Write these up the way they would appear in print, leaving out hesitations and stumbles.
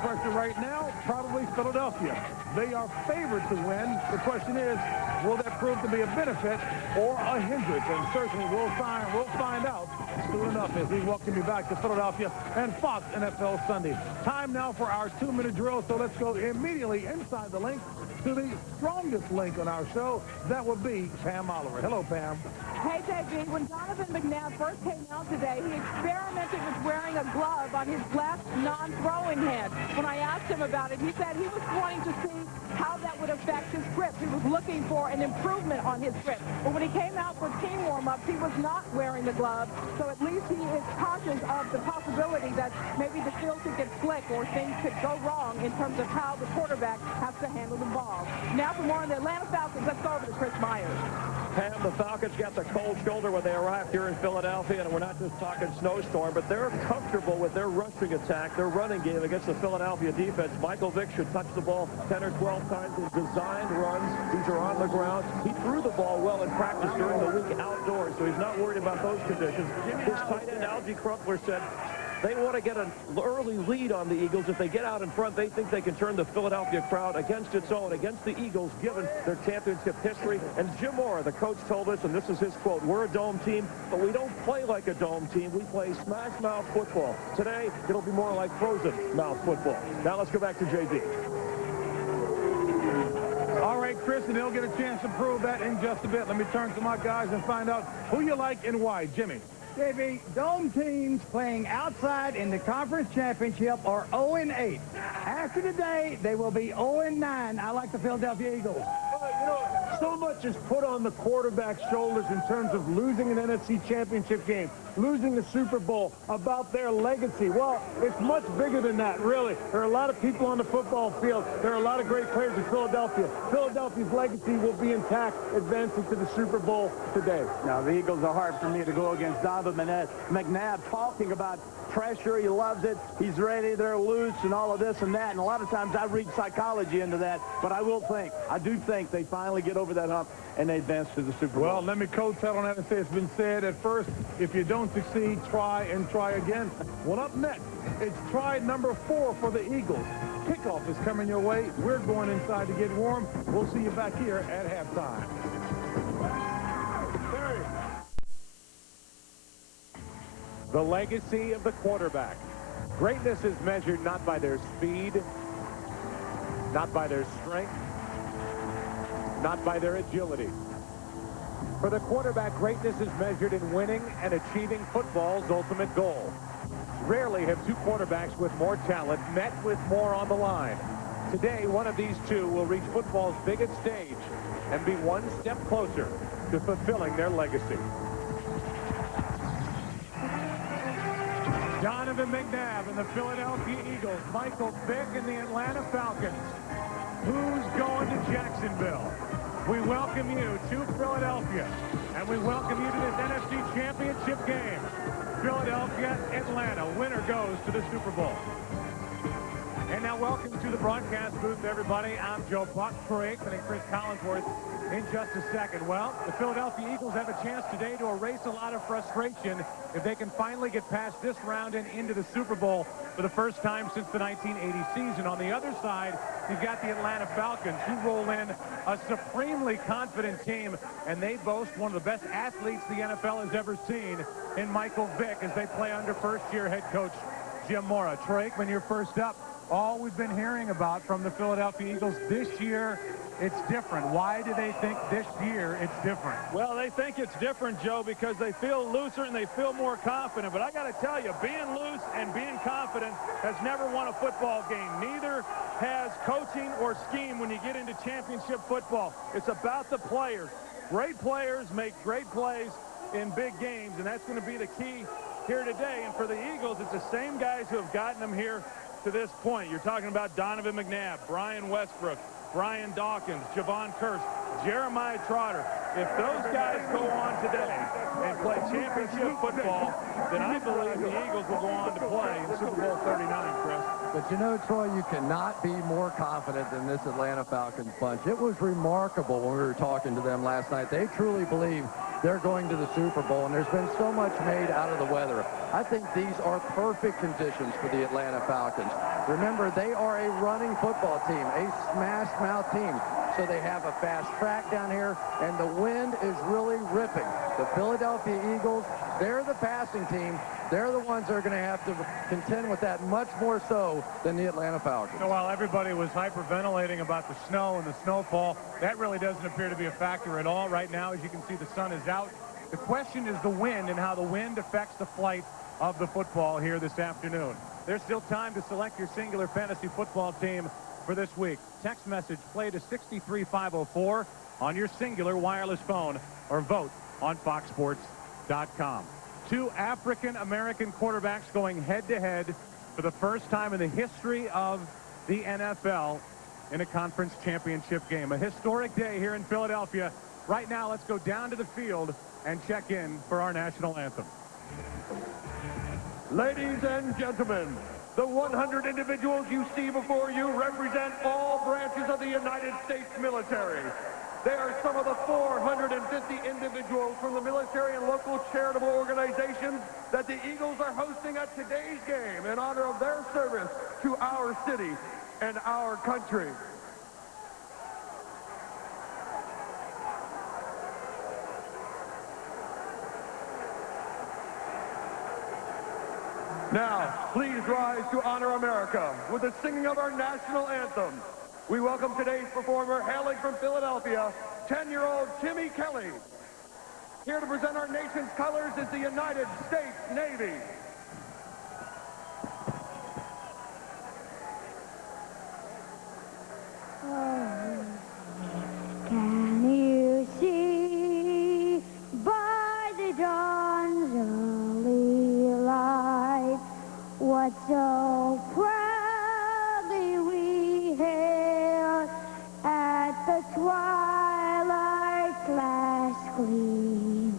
pressure right now? Probably Philadelphia. They are favored to win. The question is, will that prove to be a benefit or a hindrance? And certainly we'll find out soon enough as we welcome you back to Philadelphia and Fox NFL Sunday. Time now for our 2-minute drill, so let's go immediately inside the link to the strongest link on our show. That would be Pam Oliver. Hello, Pam. Hey, JB, when Donovan McNabb first came out today, he experimented with wearing a glove on his left non-throwing hand. When I asked him about it, he said he was wanting to see how that would affect his grip. He was looking for an improvement on his grip. But when he came out for team warm-ups, he was not wearing the glove, so at least he is conscious of the possibility that maybe the field could get slick or things could go wrong in terms of how the quarterback has to handle the ball. Now for more on the Atlanta Falcons, let's go over to Cris Myers. Pam, the Falcons got the cold shoulder when they arrived here in Philadelphia, and we're not just talking snowstorm, but they're comfortable with their rushing attack, their running game against the Philadelphia defense. Michael Vick should touch the ball 10 or 12 times. His designed runs, these are on the ground. He threw the ball well in practice during the week outdoors, so he's not worried about those conditions. His tight end, Algie Crumpler, said they want to get an early lead on the Eagles. If they get out in front, they think they can turn the Philadelphia crowd against its own, against the Eagles, given their championship history. And Jim Mora, the coach, told us, and this is his quote, "We're a dome team, but we don't play like a dome team. We play smash-mouth football. Today, it'll be more like frozen-mouth football." Now let's go back to JB. All right, Cris, and they'll get a chance to prove that in just a bit. Let me turn to my guys and find out who you like and why. Jimmy. JB, dome teams playing outside in the conference championship are 0-8. After today, they will be 0-9. I like the Philadelphia Eagles. You know, so much is put on the quarterback's shoulders in terms of losing an NFC Championship game, losing the Super Bowl, about their legacy. Well, it's much bigger than that, really. There are a lot of people on the football field. There are a lot of great players in Philadelphia. Philadelphia's legacy will be intact, advancing to the Super Bowl today. Now, the Eagles are hard for me to go against Donovan McNabb talking about pressure. He loves it. He's ready. They're loose and all of this and that. And a lot of times I read psychology into that. But I do think they finally get over that hump and they advance to the Super Bowl. Well, let me co-tell on that and say it's been said at first, if you don't succeed, try and try again. Well, up next, it's try number 4 for the Eagles. Kickoff is coming your way. We're going inside to get warm. We'll see you back here at halftime. The legacy of the quarterback. Greatness is measured not by their speed, not by their strength, not by their agility. For the quarterback, greatness is measured in winning and achieving football's ultimate goal. Rarely have two quarterbacks with more talent met with more on the line. Today, one of these two will reach football's biggest stage and be one step closer to fulfilling their legacy. Donovan McNabb and the Philadelphia Eagles, Michael Vick and the Atlanta Falcons. Who's going to Jacksonville? We welcome you to Philadelphia, and we welcome you to this NFC Championship game. Philadelphia, Atlanta. Winner goes to the Super Bowl. And now welcome to the broadcast booth, everybody. I'm Joe Buck, Troy Aikman, and Cris Collinsworth in just a second. Well, the Philadelphia Eagles have a chance today to erase a lot of frustration if they can finally get past this round and into the Super Bowl for the first time since the 1980 season. On the other side, you've got the Atlanta Falcons, who roll in a supremely confident team, and they boast one of the best athletes the NFL has ever seen in Michael Vick as they play under first-year head coach Jim Mora. Troy Aikman, you're first up. All we've been hearing about from the Philadelphia Eagles this year, it's different. Why do they think this year it's different? Well, they think it's different, Joe, because they feel looser and they feel more confident. But I got to tell you, being loose and being confident has never won a football game. Neither has coaching or scheme when you get into championship football. It's about the players. Great players make great plays in big games, and that's going to be the key here today. And for the Eagles, it's the same guys who have gotten them here to this point. You're talking about Donovan McNabb, Brian Westbrook, Brian Dawkins, Javon Curse, Jeremiah Trotter. If those guys go on today and play championship football, then I believe the Eagles will go on to play in Super Bowl 39, Chris. But you know, Troy, you cannot be more confident than this Atlanta Falcons bunch. It was remarkable when we were talking to them last night. They truly believe they're going to the Super Bowl, and there's been so much made out of the weather. I think these are perfect conditions for the Atlanta Falcons. Remember, they are a running football team, a smash-mouth team. So they have a fast track down here, and the wind is really ripping. The Philadelphia Eagles, they're the passing team. They're the ones that are going to have to contend with that much more so than the Atlanta Falcons. So while everybody was hyperventilating about the snow and the snowfall, that really doesn't appear to be a factor at all. Right now, as you can see, the sun is out. The question is the wind and how the wind affects the flight of the football here this afternoon. There's still time to select your singular fantasy football team for this week. Text message play to 63504 on your singular wireless phone or vote on foxsports.com. Two African-American quarterbacks going head-to-head for the first time in the history of the NFL in a conference championship game. A historic day here in Philadelphia. Right now, let's go down to the field and check in for our national anthem. Ladies and gentlemen, the 100 individuals you see before you represent all branches of the United States military. They are some of the 450 individuals from the military and local charitable organizations that the Eagles are hosting at today's game in honor of their service to our city and our country. Now, please rise to honor America with the singing of our national anthem. We welcome today's performer, hailing from Philadelphia, 10-year-old Timmy Kelly. Here to present our nation's colors is the United States Navy. Can you see by the dawn's early light what so proudly we hailed at the twilight's last gleaming,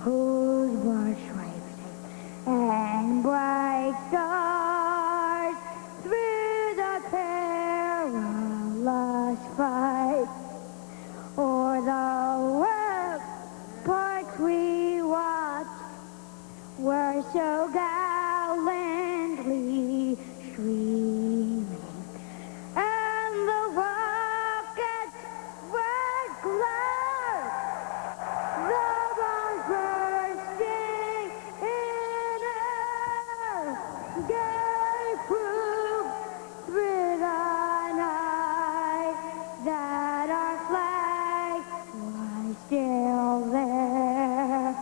whose broad stripes and bright stars through the perilous fight o'er the ramparts we watched were so gallantly streaming, and the rockets were glad, the bombs bursting in air gave proof through the night that our flag was still there.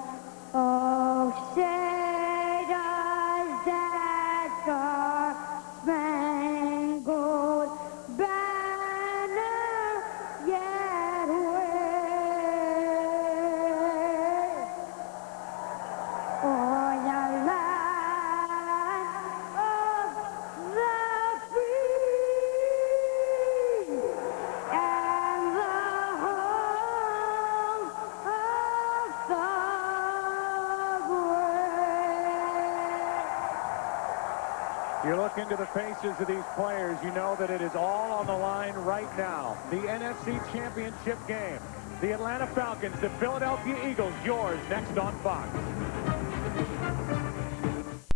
Oh, say does that star-spangled banner yet wave o'er the land of the free and the home of the You look into the faces of these players, you know that it is all on the line right now. The NFC Championship game. The Atlanta Falcons, the Philadelphia Eagles, yours next on Fox.